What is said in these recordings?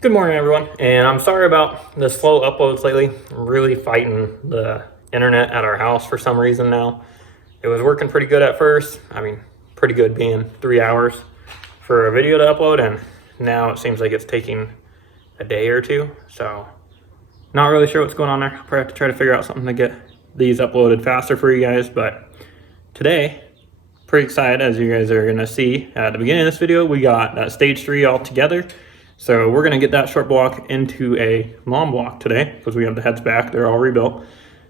Good morning, everyone, and I'm sorry about the slow uploads lately. I'm really fighting the internet at our house for some reason now. It was working pretty good at first. I mean, pretty good being 3 hours for a video to upload, and now it seems like it's taking a day or two. So not really sure what's going on there. I'll probably have to try to figure out something to get these uploaded faster for you guys. But today, pretty excited, as you guys are gonna see at the beginning of this video, we got stage 3 all together. So we're gonna get that short block into a long block today because we have the heads back, they're all rebuilt.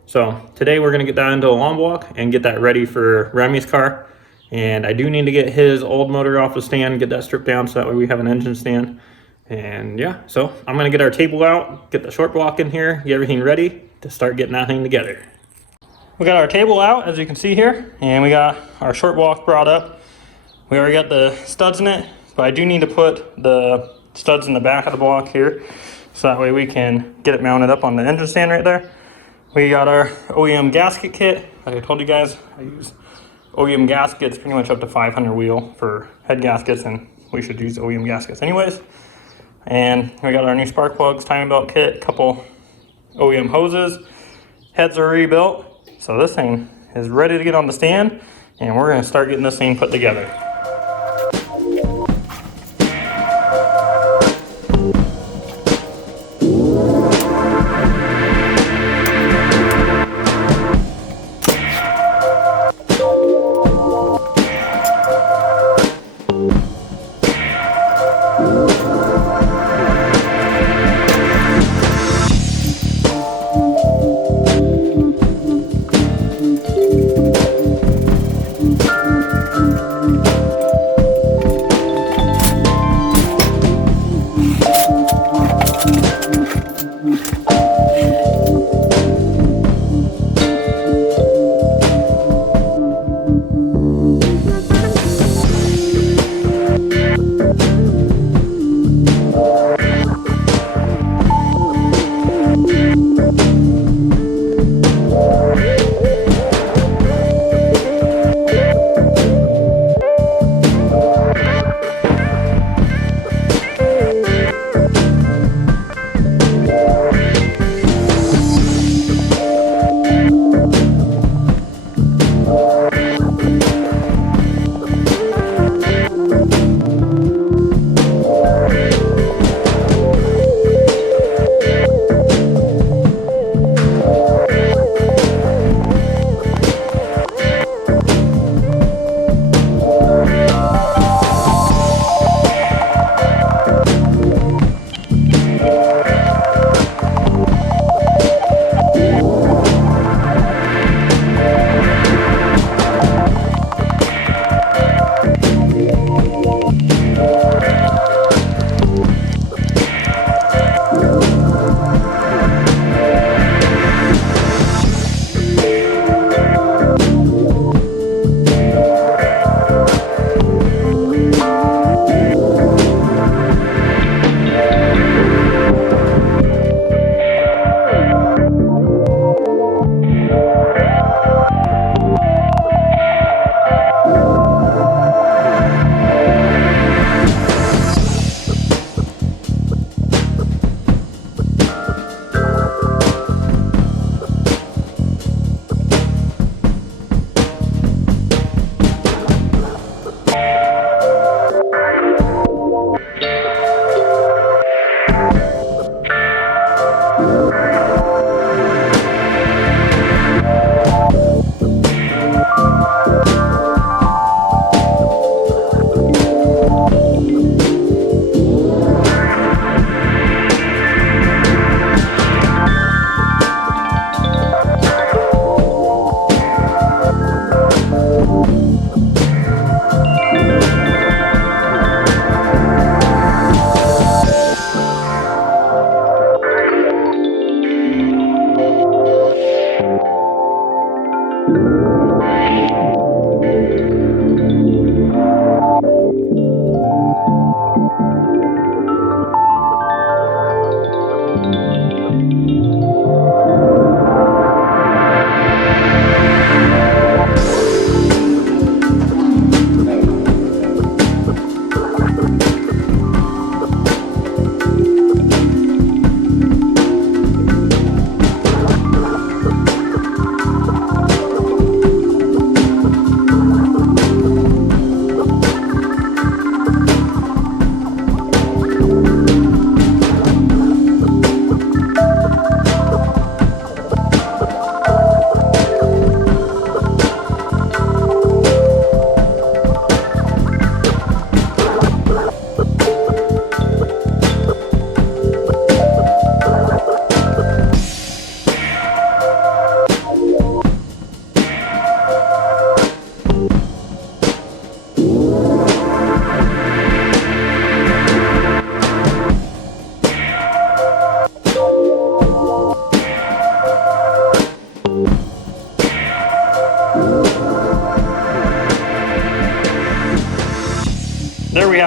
So today we're gonna get that into a long block and get that ready for Remy's car. And I do need to get his old motor off the stand, get that stripped down so that way we have an engine stand. And yeah, so I'm gonna get our table out, get the short block in here, get everything ready to start getting that thing together. We got our table out, as you can see here, and we got our short block brought up. We already got the studs in it, but I do need to put the studs in the back of the block here, so that way we can get it mounted up on the engine stand right there. We got our OEM gasket kit. Like I told you guys, I use OEM gaskets pretty much up to 500 wheel for head gaskets, and we should use OEM gaskets anyways. And we got our new spark plugs, timing belt kit, a couple OEM hoses. Heads are rebuilt, so this thing is ready to get on the stand, and we're gonna start getting this thing put together.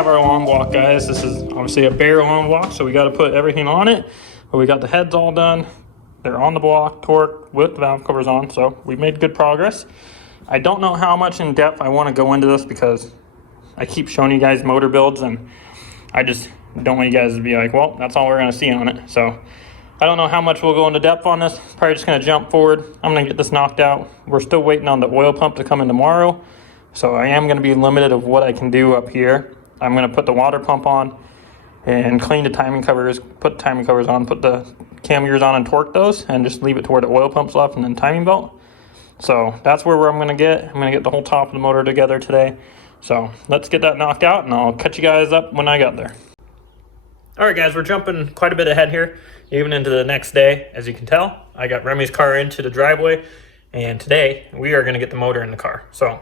have our long block, guys. This is obviously a bare long block, so we got to put everything on it. But we got the heads all done. They're on the block, torque with valve covers on, so we made good progress. I don't know how much in depth I want to go into this because I keep showing you guys motor builds, and I just don't want you guys to be like, well, that's all we're going to see on it. So I don't know how much we'll go into depth on this. Probably just going to jump forward. I'm going to get this knocked out. We're still waiting on the oil pump to come in tomorrow. So I am going to be limited of what I can do up here. I'm going to put the water pump on and clean the timing covers, put the timing covers on, put the cam gears on and torque those, and just leave it to where the oil pump's left and then timing belt. So that's where I'm going to get. I'm going to get the whole top of the motor together today. So let's get that knocked out, and I'll catch you guys up when I got there. All right, guys, we're jumping quite a bit ahead here, even into the next day. As you can tell, I got Remy's car into the driveway, and today we are going to get the motor in the car. So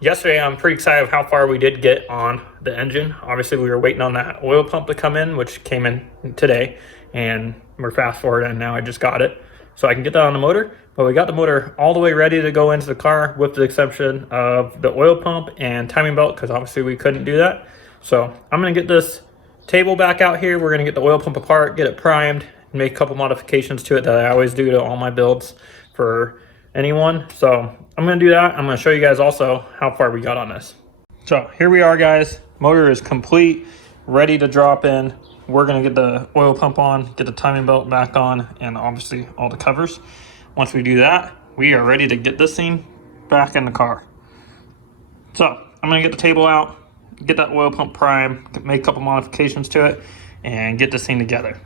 yesterday, I'm pretty excited of how far we did get on the engine. Obviously, we were waiting on that oil pump to come in, which came in today, and we're fast forward, and now I just got it. So I can get that on the motor, but we got the motor all the way ready to go into the car with the exception of the oil pump and timing belt, because obviously we couldn't do that. So I'm going to get this table back out here. We're going to get the oil pump apart, get it primed, and make a couple modifications to it that I always do to all my builds for anyone. So I'm going to do that. I'm going to show you guys also how far we got on this. So here we are, guys. Motor is complete, ready to drop in. We're going to get the oil pump on, get the timing belt back on, and obviously all the covers. Once we do that, we are ready to get this thing back in the car. So I'm going to get the table out, get that oil pump prime, make a couple modifications to it, and get this thing together.